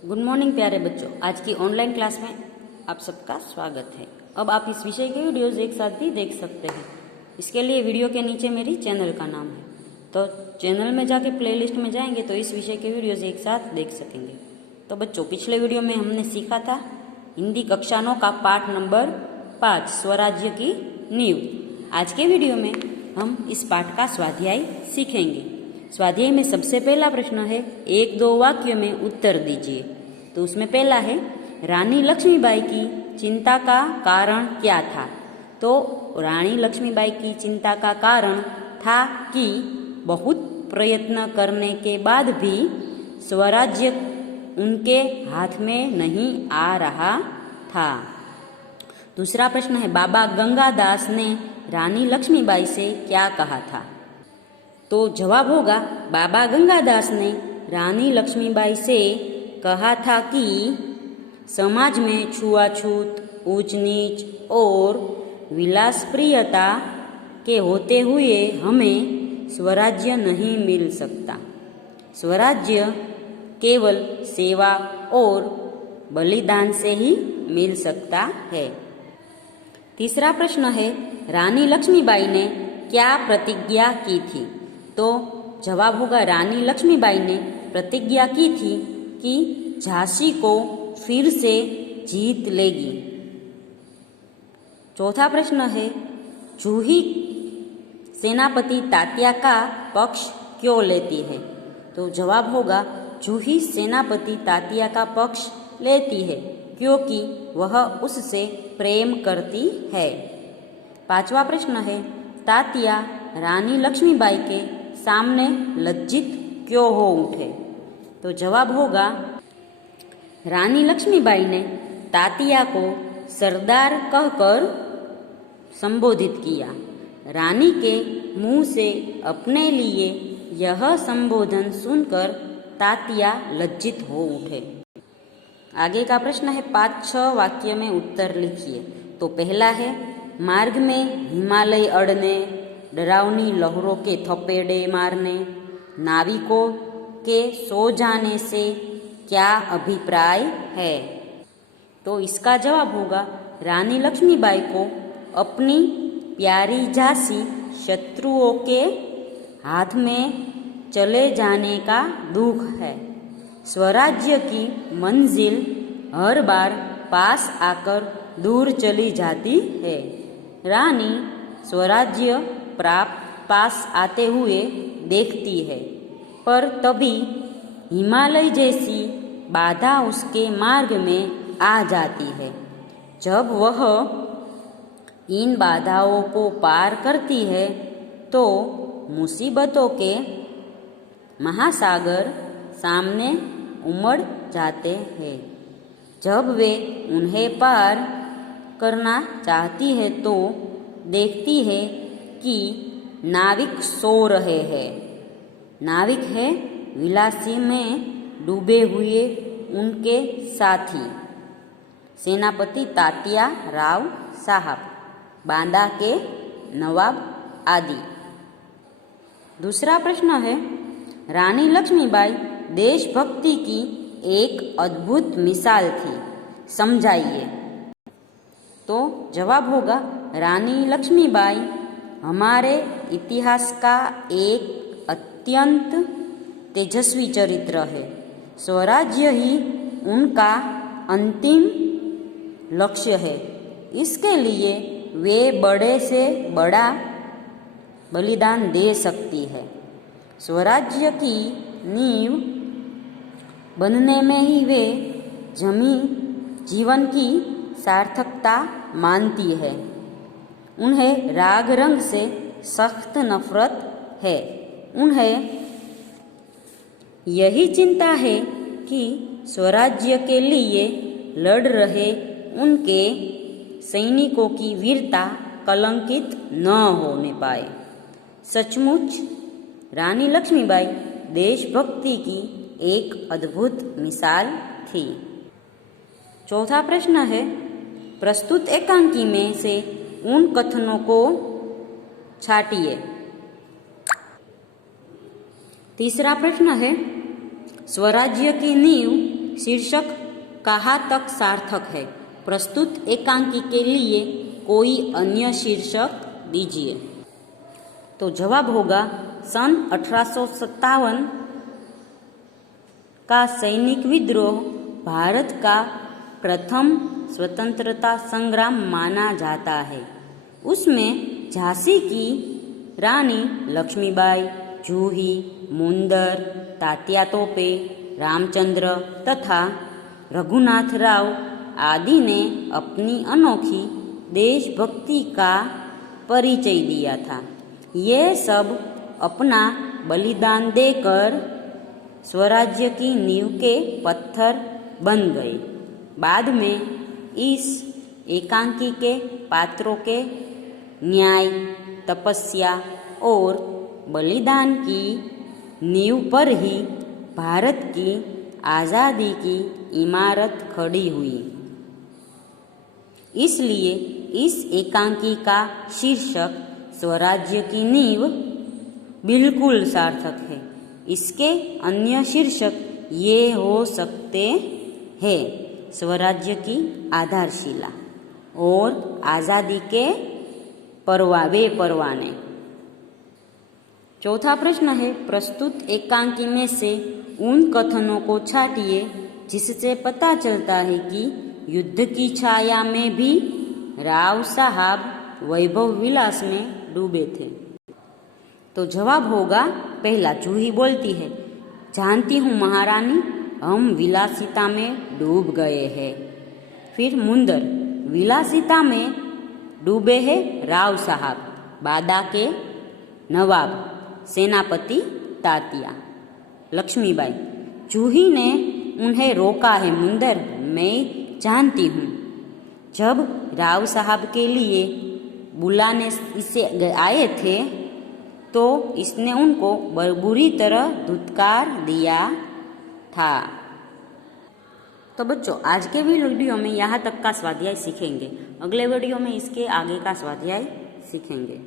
Good morning प्यारे बच्चों। आज की ऑनलाइन क्लास में आप सबका स्वागत है। अब आप इस विषय के वीडियोस एक साथ भी देख सकते हैं। इसके लिए वीडियो के नीचे मेरी चैनल का नाम है, तो चैनल में जाके प्लेलिस्ट में जाएंगे तो इस विषय के वीडियोस एक साथ देख सकेंगे। तो बच्चों, पिछले वीडियो में हमने सीखा था हिंदी कक्षा 9 का पाठ नंबर 5 स्वराज्य की नींव। आज के वीडियो में हम इस पाठ का स्वाध्याय सीखेंगे। स्वाध्याय में सबसे पहला प्रश्न है, 1-2 वाक्यों में उत्तर दीजिए। तो उसमें पहला है, रानी लक्ष्मीबाई की चिंता का कारण क्या था? तो रानी लक्ष्मीबाई की चिंता का कारण था कि बहुत प्रयत्न करने के बाद भी स्वराज्य उनके हाथ में नहीं आ रहा था। दूसरा प्रश्न है, बाबा गंगादास ने रानी लक्ष्मीबाई से क्या कहा था? तो जवाब होगा, बाबा गंगादास ने रानी लक्ष्मीबाई से कहा था कि समाज में छुआछूत, ऊंच नीच और विलासप्रियता के होते हुए हमें स्वराज्य नहीं मिल सकता। स्वराज्य केवल सेवा और बलिदान से ही मिल सकता है। तीसरा प्रश्न है, रानी लक्ष्मीबाई ने क्या प्रतिज्ञा की थी? तो जवाब होगा, रानी लक्ष्मीबाई ने प्रतिज्ञा की थी कि झांसी को फिर से जीत लेगी। चौथा प्रश्न है, जूही सेनापति तात्या का पक्ष क्यों लेती है? तो जवाब होगा, जूही सेनापति तात्या का पक्ष लेती है क्योंकि वह उससे प्रेम करती है। पांचवा प्रश्न है, तात्या रानी लक्ष्मीबाई के सामने लज्जित क्यों हो उठे? तो जवाब होगा, रानी लक्ष्मीबाई ने तात्या को सरदार कहकर संबोधित किया। रानी के मुंह से अपने लिए यह संबोधन सुनकर तात्या लज्जित हो उठे। आगे का प्रश्न है, 5-6 वाक्य में उत्तर लिखिए। तो पहला है, मार्ग में हिमालय अड़ने, डरावनी लहरों के थपेड़े मारने, नाविकों के सो जाने से क्या अभिप्राय है? तो इसका जवाब होगा, रानी लक्ष्मीबाई को अपनी प्यारी झांसी शत्रुओं के हाथ में चले जाने का दुख है। स्वराज्य की मंजिल हर बार पास आकर दूर चली जाती है। रानी स्वराज्य प्राप्त पास आते हुए देखती है, पर तभी हिमालय जैसी बाधा उसके मार्ग में आ जाती है। जब वह इन बाधाओं को पार करती है तो मुसीबतों के महासागर सामने उमड़ जाते हैं। जब वे उन्हें पार करना चाहती है तो देखती है कि नाविक सो रहे हैं। नाविक है विलासी में डूबे हुए उनके साथी सेनापति तात्या राव साहब, बांदा के नवाब आदि। दूसरा प्रश्न है, रानी लक्ष्मीबाई देशभक्ति की एक अद्भुत मिसाल थी, समझाइए। तो जवाब होगा, रानी लक्ष्मीबाई हमारे इतिहास का एक अत्यंत तेजस्वी चरित्र है। स्वराज्य ही उनका अंतिम लक्ष्य है। इसके लिए वे बड़े से बड़ा बलिदान दे सकती है। स्वराज्य की नींव बनने में ही वे जीवन की सार्थकता मानती है। उन्हें राग रंग से सख्त नफरत है। उन्हें यही चिंता है कि स्वराज्य के लिए लड़ रहे उनके सैनिकों की वीरता कलंकित न होने पाए। सचमुच रानी लक्ष्मीबाई देशभक्ति की एक अद्भुत मिसाल थी। चौथा प्रश्न है, प्रस्तुत एकांकी में से उन कथनों को छाटिए। तीसरा प्रश्न है, स्वराज्य की नींव शीर्षक कहाँ तक सार्थक है। प्रस्तुत एकांकी के लिए कोई अन्य शीर्षक दीजिए। तो जवाब होगा सन 1857 का सैनिक विद्रोह भारत का प्रथम स्वतंत्रता संग्राम माना जाता है। उसमें झांसी की रानी लक्ष्मीबाई, जूही, मुंदर, तात्या तोपे, रामचंद्र तथा रघुनाथ राव आदि ने अपनी अनोखी देशभक्ति का परिचय दिया था। ये सब अपना बलिदान देकर स्वराज्य की नींव के पत्थर बन गए। बाद में इस एकांकी के पात्रों के न्याय, तपस्या और बलिदान की नींव पर ही भारत की आज़ादी की इमारत खड़ी हुई। इसलिए इस एकांकी का शीर्षक स्वराज्य की नींव बिल्कुल सार्थक है। इसके अन्य शीर्षक ये हो सकते हैं स्वराज्य की आधारशिला और आज़ादी के परवाने। चौथा प्रश्न है, प्रस्तुत एकांकी में से उन कथनों को छांटिए जिससे पता चलता है कि युद्ध की छाया में भी राव साहब वैभव विलास में डूबे थे। तो जवाब होगा पहला, जूही बोलती है, जानती हूँ महारानी, हम विलासिता में डूब गए हैं। फिर मुंदर, विलासिता में डूबे हैं राव साहब, बादा के नवाब, सेनापति तात्या। लक्ष्मीबाई, जूही ने उन्हें रोका है मुंदर, मैं जानती हूँ। जब राव साहब के लिए बुलाने इसे आए थे तो इसने उनको बुरी तरह धुतकार दिया था। तो बच्चों, आज के भी वीडियो में यहाँ तक का स्वाध्याय सीखेंगे। अगले वीडियो में इसके आगे का स्वाध्याय सीखेंगे।